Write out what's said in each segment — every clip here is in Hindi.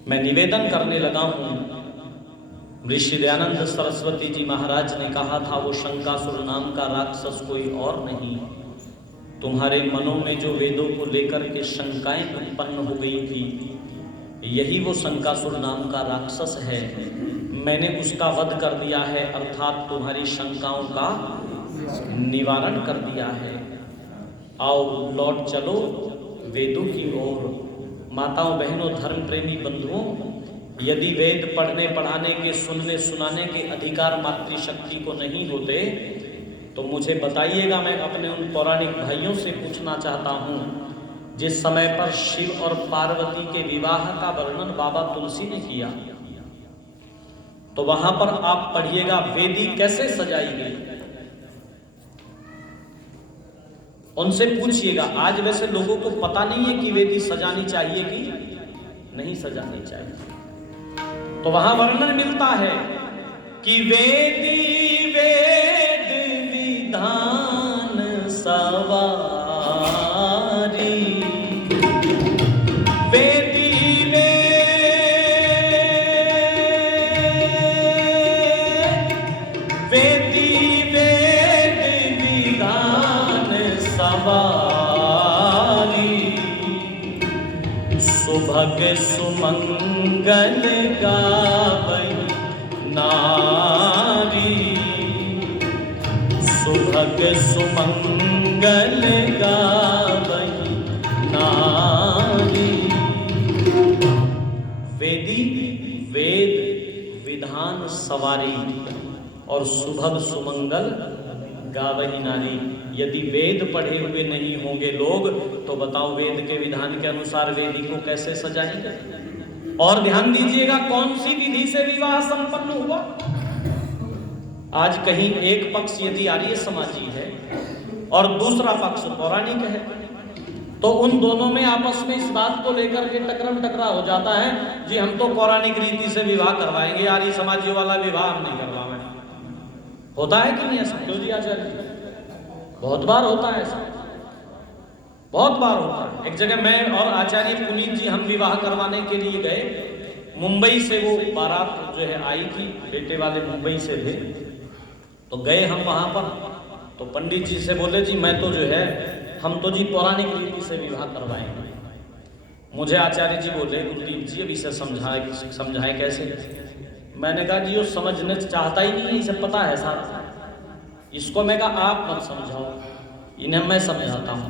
मैं निवेदन करने लगा हूँ। ऋषि दयानंद सरस्वती जी महाराज ने कहा था, वो शंकासुर नाम का राक्षस कोई और नहीं, तुम्हारे मनों में जो वेदों को लेकर के शंकाएं उत्पन्न हो गई थी, यही वो शंकासुर नाम का राक्षस है। मैंने उसका वध कर दिया है, अर्थात तुम्हारी शंकाओं का निवारण कर दिया है। आओ लौट चलो वेदों की ओर। माताओं, बहनों, धर्म प्रेमी बंधुओं, यदि वेद पढ़ने पढ़ाने के, सुनने सुनाने के अधिकार मातृशक्ति को नहीं होते तो मुझे बताइएगा। मैं अपने उन पौराणिक भाइयों से पूछना चाहता हूँ, जिस समय पर शिव और पार्वती के विवाह का वर्णन बाबा तुलसी ने किया, तो वहां पर आप पढ़िएगा वेदी कैसे सजाई गई। उनसे पूछिएगा। आज वैसे लोगों को पता नहीं है कि वेदी सजानी चाहिए कि नहीं सजानी चाहिए। तो वहां वर्णन मिलता है कि वेदी वेद विधान सवारी, वेदी वेदी वेद विधान सवारी, सुभग सुमंगल गावई नारी, सुभग सुमंगल गावई नारी। वेदी वेद विधान सवारी और सुभग सुमंगल गावही नारी। यदि वेद पढ़े हुए नहीं होंगे लोग तो बताओ वेद के विधान के अनुसार वेदी को कैसे सजाएंगे। और ध्यान दीजिएगा, कौन सी विधि से विवाह संपन्न हुआ। आज कहीं एक पक्ष यदि आर्य समाजी है और दूसरा पक्ष पौराणिक है, तो उन दोनों में आपस में इस बात को लेकर के टकराव हो जाता है, जी हम तो पौराणिक रीति से विवाह करवाएंगे, आर्य समाजियों वाला विवाह हम नहीं करवाएंगे। होता है कि नहीं ऐसा? क्यों जी आचार्य? बहुत बार होता है ऐसा, बहुत बार होता है। एक जगह मैं और आचार्य पुनीत जी हम विवाह करवाने के लिए गए। मुंबई से वो बारात जो है आई थी, बेटे वाले मुंबई से थे। तो गए हम वहां पर, तो पंडित जी से बोले, जी मैं तो जो है, हम तो जी पौराणिक रीति से विवाह करवाएंगे। मुझे आचार्य जी बोले, गुरुदीप जी अब इसे समझाए कैसे। मैंने कहा जी वो समझने चाहता ही नहीं है, इसे पता है सारा। इसको मैं कहा आप मत समझाओ, इन्हें मैं समझाता हूँ।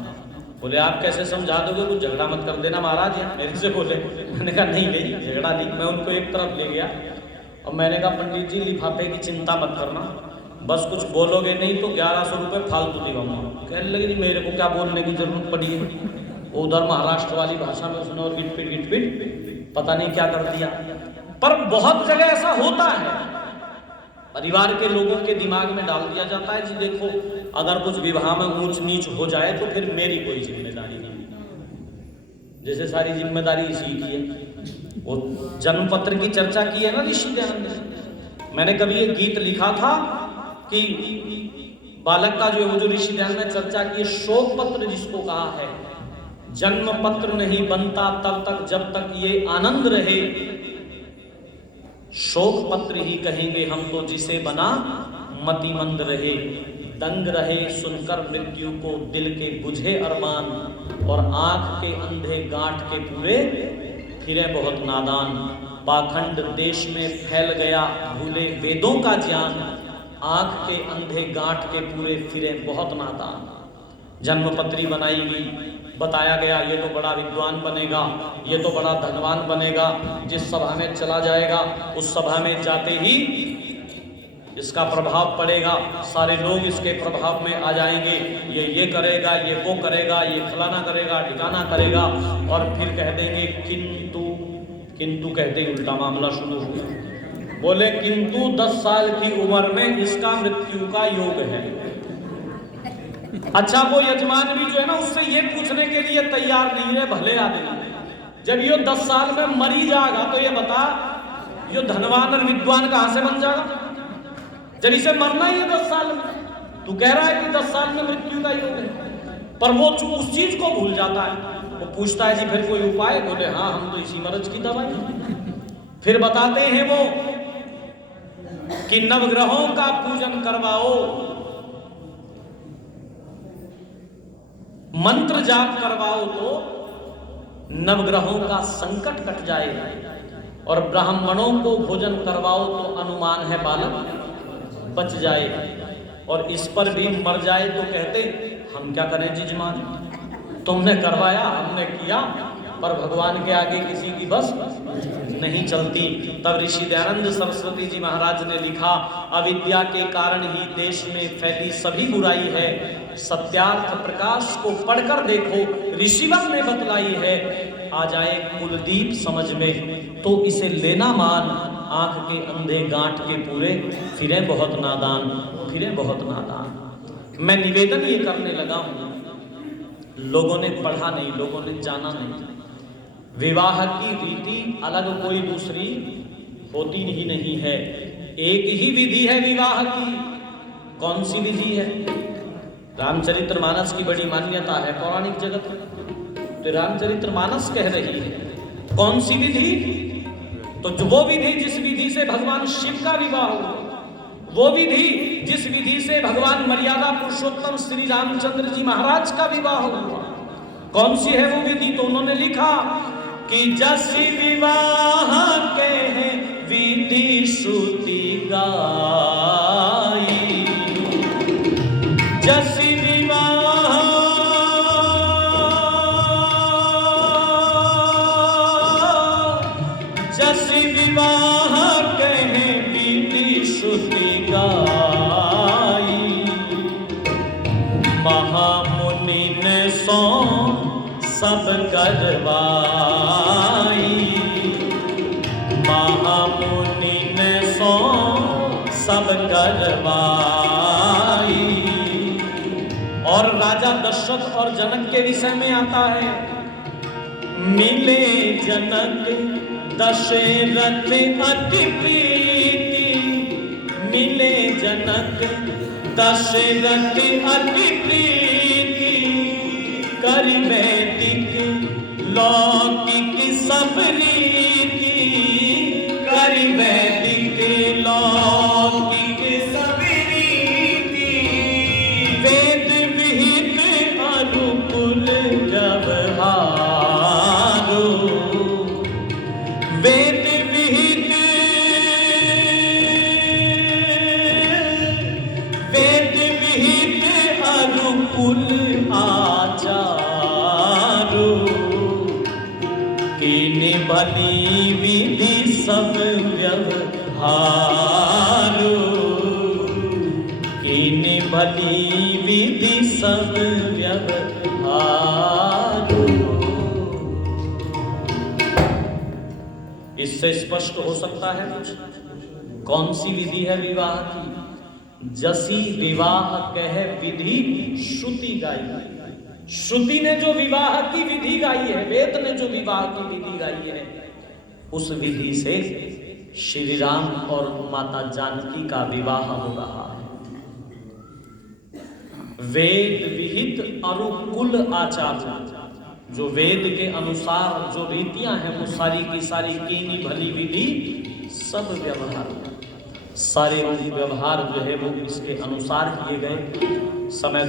बोले आप कैसे समझा दोगे, कुछ झगड़ा मत कर देना महाराज या मेरे से बोले। मैंने कहा नहीं भाई झगड़ा नहीं। मैं उनको एक तरफ ले गया और मैंने कहा पंडित जी लिफाफे की चिंता मत करना, बस कुछ बोलोगे नहीं तो 1100 रुपये फालतू दिखाऊंगा। कहने लगे नहीं मेरे को क्या बोलने की जरूरत पड़ी है। वो उधर महाराष्ट्र वाली भाषा में उसने और गिटपिट पता नहीं क्या कर दिया। पर बहुत जगह ऐसा होता है, परिवार के लोगों के दिमाग में डाल दिया जाता है, जी देखो अगर कुछ विवाह में ऊंच नीच हो जाए तो फिर मेरी कोई जिम्मेदारी नहीं। जैसे सारी जिम्मेदारी इसी की है। वो जन्म पत्र की चर्चा की है ना ऋषि दयानंद ने। मैंने कभी एक गीत लिखा था कि बालक का जो ऋषि दयानंद ने चर्चा की, शोक पत्र जिसको कहा है, जन्म पत्र नहीं बनता तब तक जब तक ये आनंद रहे, शोक पत्र ही कहेंगे हम तो जिसे बना मतिमंद रहे। दंग रहे सुनकर मृत्यु को दिल के बुझे अरमान, और आंख के अंधे गांठ के पूरे फिरे बहुत नादान। पाखंड देश में फैल गया भूले वेदों का ज्ञान, आंख के अंधे गांठ के पूरे फिरे बहुत नादान। जन्मपत्री बनाई गई, बताया गया ये तो बड़ा विद्वान बनेगा, ये तो बड़ा धनवान बनेगा, जिस सभा में चला जाएगा उस सभा में जाते ही इसका प्रभाव पड़ेगा, सारे लोग इसके प्रभाव में आ जाएंगे, ये करेगा, ये वो करेगा, ये फलाना करेगा, ठिकाना करेगा, और फिर कह देंगे किंतु कहते ही उल्टा मामला शुरू हो। बोले किंतु 10 साल की उम्र में इसका मृत्यु का योग है। अच्छा वो यजमान भी जो है ना उससे ये पूछने के लिए तैयार नहीं है, भले आदमी जब ये 10 साल में मरी जाएगा तो ये बता ये धनवान और विद्वान कहां से बन जाएगा, जब इसे मरना ही है 10 साल में। तू कह रहा है कि 10 साल में मृत्यु का योग है, पर वो उस चीज को भूल जाता है। वो पूछता है जी फिर कोई उपाय? बोले हाँ, हम तो इसी मर्ज की दवाई। फिर बताते हैं वो कि नवग्रहों का पूजन करवाओ, मंत्र जाप करवाओ तो नवग्रहों का संकट कट जाए, और ब्राह्मणों को भोजन करवाओ तो अनुमान है बालक बच जाए। और इस पर भी मर जाए तो कहते हम क्या करें जजमान, तुमने करवाया हमने किया, पर भगवान के आगे किसी की बस नहीं चलती। तब ऋषि दयानंद सरस्वती जी महाराज ने लिखा, अविद्या के कारण ही देश में फैली सभी बुराई है, सत्यार्थ प्रकाश को पढ़कर देखो ऋषिवर ने बतलाई है, आ जाए कुलदीप समझ में तो इसे लेना मान, आंख के अंधे गांठ के पूरे फिरे बहुत नादान, फिरे बहुत नादान। मैं निवेदन ये करने लगा हूं, लोगों ने पढ़ा नहीं, लोगों ने जाना नहीं, विवाह की रीति अलग कोई दूसरी होती ही नहीं है, एक ही विधि है विवाह की। कौन सी विधि है? रामचरितमानस की बड़ी मान्यता है पौराणिक जगत में, तो रामचरितमानस कह रही है कौन सी विधि? तो जो वो विधि जिस विधि से भगवान शिव का विवाह हुआ, वो विधि जिस विधि से भगवान मर्यादा पुरुषोत्तम श्री रामचंद्र जी महाराज का विवाह हुआ, कौन सी है वो विधि? तो उन्होंने लिखा कि जस विवाह के हैं विधि श्रुति गाई, जस विवाह के हैं विधि श्रुति गाई, महामुनि ने सो सब करवाई, महामुनि ने सो सब करवाई। और राजा दशरथ और जनक के विषय में आता है, मिले जनक दशरथ अति प्रीति, मिले जनक दशरथ अति प्रीति, कर वैदिक लौकिक सब रीति, कर वैदिक लौकिक सब रीति, वेद विहित अनुकूल व्यवहारो, वेद विहित अनुकूल आचारो, कीने भली विधि सब व्यवहारो, कीने भली विधि सब व्यवहारो। इससे स्पष्ट हो सकता है कुछ? कौन सी विधि है विवाह की? जसी विवाह कह विधि श्रुति गाई, श्रुति ने जो विवाह की विधि गाई है, वेद ने जो विवाह की विधि गाई है, उस विधि से श्री राम और माता जानकी का विवाह हो रहा है। वेद विहित अनुकूल आचार, जो वेद के अनुसार जो रीतियां हैं वो सारी की सारी कीनी भली विधि सब व्यवहार, सारे व्यवहार जो है वो इसके अनुसार किए गए। समय